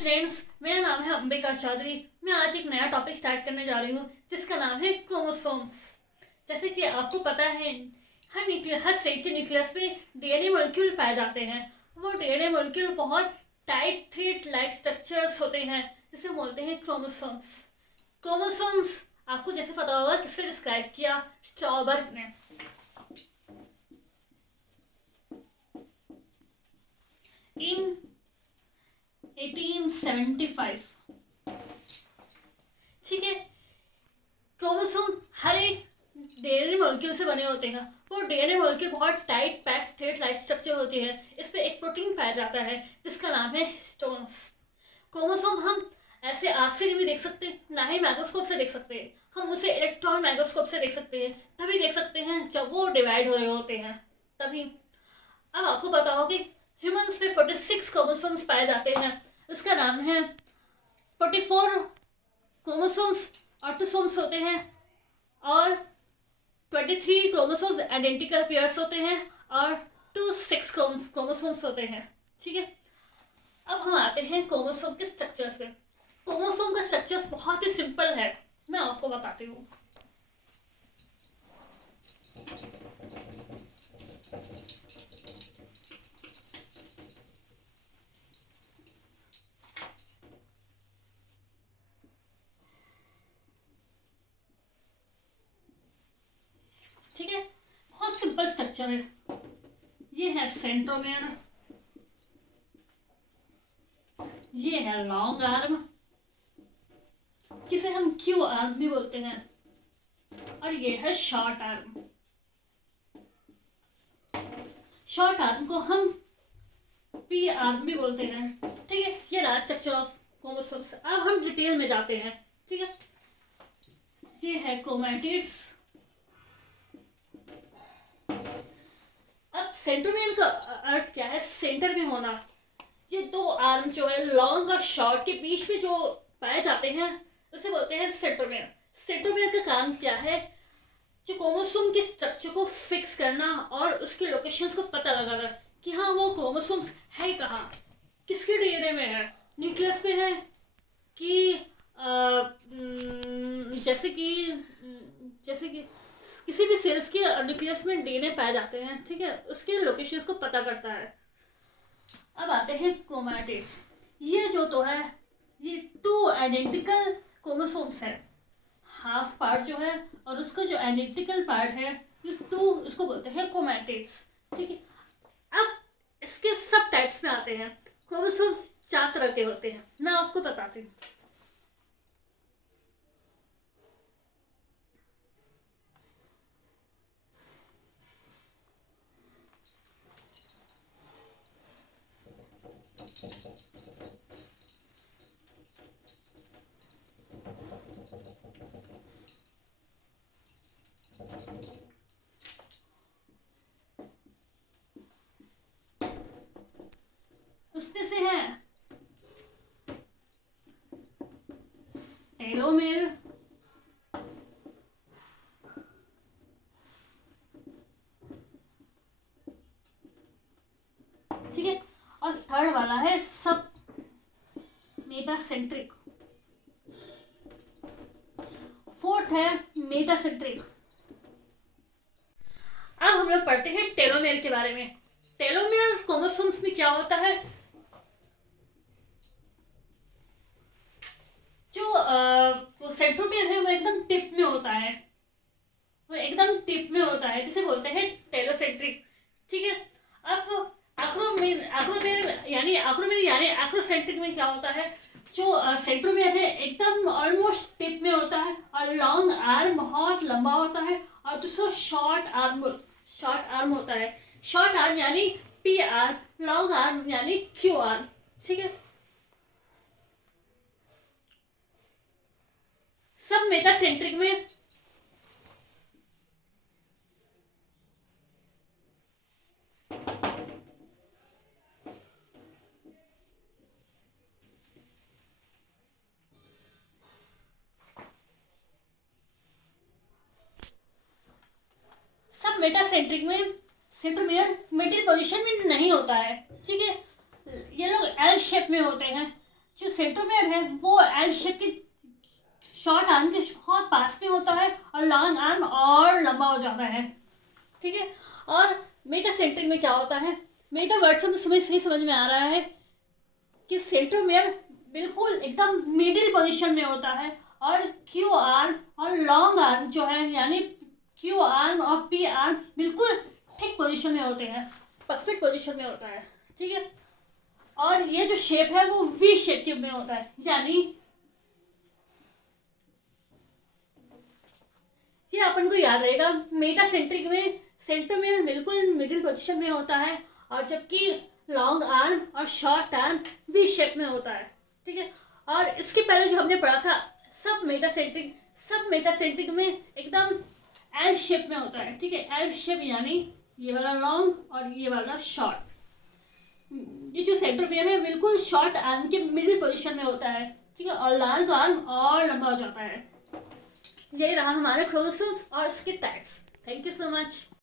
Students, मेरा नाम है अंबिका चौधरी। मैं आज एक नया टॉपिक स्टार्ट करने जा रही हूँ जिसका नाम है क्रोमोसोम्स। जैसे कि आपको पता है, हर सेल के न्यूक्लियस में डीएनए मॉलिक्यूल पाए जाते हैं। वो डीएनए मॉलिक्यूल बहुत टाइट थ्रेड लाइक स्ट्रक्चर्स होते हैं जिसे बोलते हैं क्रोमोसोम्स। क्रोमोसोम्स आपको जैसे पता होगा किससे डिस्क्राइब किया, स्ट्रॉबर्ग ने। इन 1875। ठीक है, क्रोमोसोम हर एक डीएनए मॉलिक्यूल से बने होते हैं। वो डीएनए मॉलिक्यूल बहुत tight packed thread like structure होती है। इस पे एक प्रोटीन पाया जाता है जिसका नाम है हिस्टोन्स। क्रोमोसोम हम ऐसे आँख से नहीं देख सकते, ना ही माइक्रोस्कोप से देख सकते हैं। हम उसे इलेक्ट्रॉन माइक्रोस्कोप से देख सकते हैं, तभी देख सकते हैं जब वो डिवाइड हो रहे होते हैं, तभी। अब आपको पता हो कि ह्यूमंस में 46 क्रोमोसोम्स पाए जाते हैं। उसका नाम है 44 क्रोमोसोम्स ऑटोसोम्स होते हैं और 23 क्रोमोसोम्स आइडेंटिकल पेयर्स होते हैं और 26 क्रोमोसोम्स होते हैं। ठीक है, अब हम आते हैं क्रोमोसोम के स्ट्रक्चर्स पे। क्रोमोसोम का स्ट्रक्चर्स बहुत ही सिंपल है, मैं आपको बताती हूँ। ठीक है, बहुत सिंपल स्ट्रक्चर है। ये है सेंट्रोमेयर, ये है लॉन्ग आर्म जिसे हम क्यू आर्म भी बोलते हैं, और ये है शॉर्ट आर्म। शॉर्ट आर्म को हम पी आर्म भी बोलते हैं। ठीक है, ये रहा स्ट्रक्चर ऑफ क्रोमोसोम्स। अब हम डिटेल में जाते हैं। ठीक है, ये है क्रोमैटिड्स। अब सेंट्रोमियर का अर्थ क्या है? सेंटर में होना। ये दो आर्म जो है लॉन्ग और शॉर्ट के बीच में जो पाए जाते हैं उसे बोलते हैं सेंट्रोमियर। सेंट्रोमियर का काम क्या है? जो क्रोमोसोम के स्ट्रक्चर को फिक्स करना और उसके लोकेशंस को पता लगाना कि हाँ वो क्रोमोसोम्स है कहाँ, किसके डीएनए में है, न्यूक्लियस में है कि जैसे कि किसी भी सेल्स के न्यूक्लियस में डीएनए पाए जाते हैं। ठीक है, उसके लोकेशंस को पता करता है। अब आते हैं क्रोमैटिड्स। ये जो तो है, ये 2 आइडेंटिकल क्रोमोसोम्स है। हाफ पार्ट जो है और उसका जो आइडेंटिकल पार्ट है, ये 2, इसको बोलते हैं क्रोमैटिड्स। ठीक है, अब इसके सब टाइप्स में आते हैं। क्रोमोसोम्स 4 तरह के होते हैं, मैं आपको बताती हूँ। उसमें से है टेलोमेर, ठीक है, और थर्ड वाला है सब मेटासेंट्रिक, फोर्थ है मेटासेंट्रिक। अब हम लोग पढ़ते हैं टेलोमेयर के बारे में। टेलोमेयर क्रोमोसोम्स में क्या होता है? जो सेंट्रोमेयर है वो एकदम टिप में होता है, वो एकदम टिप में होता है जिसे बोलते हैं टेलोसेंट्रिक। ठीक है, अब आक्रोमेयर यानी आक्रोसेंट्रिक में क्या होता है? जो सेंट्रोमेयर है एकदम ऑलमोस्ट टिप में होता है और लॉन्ग आर्म बहुत लंबा होता है, और दूसरा शॉर्ट आर्म होता है। शॉर्ट आर्म यानी पी आर्म, लॉन्ग आर्म यानी क्यू आर्म। ठीक है, सब मेटासेंट्रिक में मेटासेंट्रिक में सेंट्रोमियर मिडिल पोजीशन में नहीं होता है। ठीक है, ये लोग एल शेप में होते हैं। जो सेंट्रोमियर है वो एल शेप के शॉर्ट आर्म के बहुत पास में होता है और लॉन्ग आर्म और लंबा हो जाता है, ठीक है। और मेटासेंट्रिक में क्या होता है, मेटा वर्ड से समझ में आ रहा है कि सेंट्रोमियर बिल्कुल एकदम मिडिल पोजीशन में होता है और क्यू आर्म और लॉन्ग आर्म जो है यानी क्यू आर्म और पी आर्म बिल्कुल ठीक पोजीशन में होते हैं, परफेक्ट पोजीशन में होता है, ठीक है। और ये जो शेप है वो वी शेप के में होता है, यानी ये अपन को याद रहेगा मेटासेंट्रिक में सेंट्रोमियर बिल्कुल मिडिल पोजीशन में होता है और जबकि लॉन्ग आर्म और शॉर्ट आर्म वी शेप में होता है, ठीक है। और इसके पहले जो हमने पढ़ा था सब मेटासेंट्रिक में एकदम एल शेप में होता है, ठीक है। एल शेप यानी ये वाला लॉन्ग और ये वाला शॉर्ट। ये जो सेंट्रोमियर है बिल्कुल शॉर्ट आर्म के मिडिल पोजीशन में होता है, ठीक है, और लॉन्ग आर्म और लंबा हो जाता है। यही रहा हमारे क्रोमोसोम्स और इसके types. Thank you so much.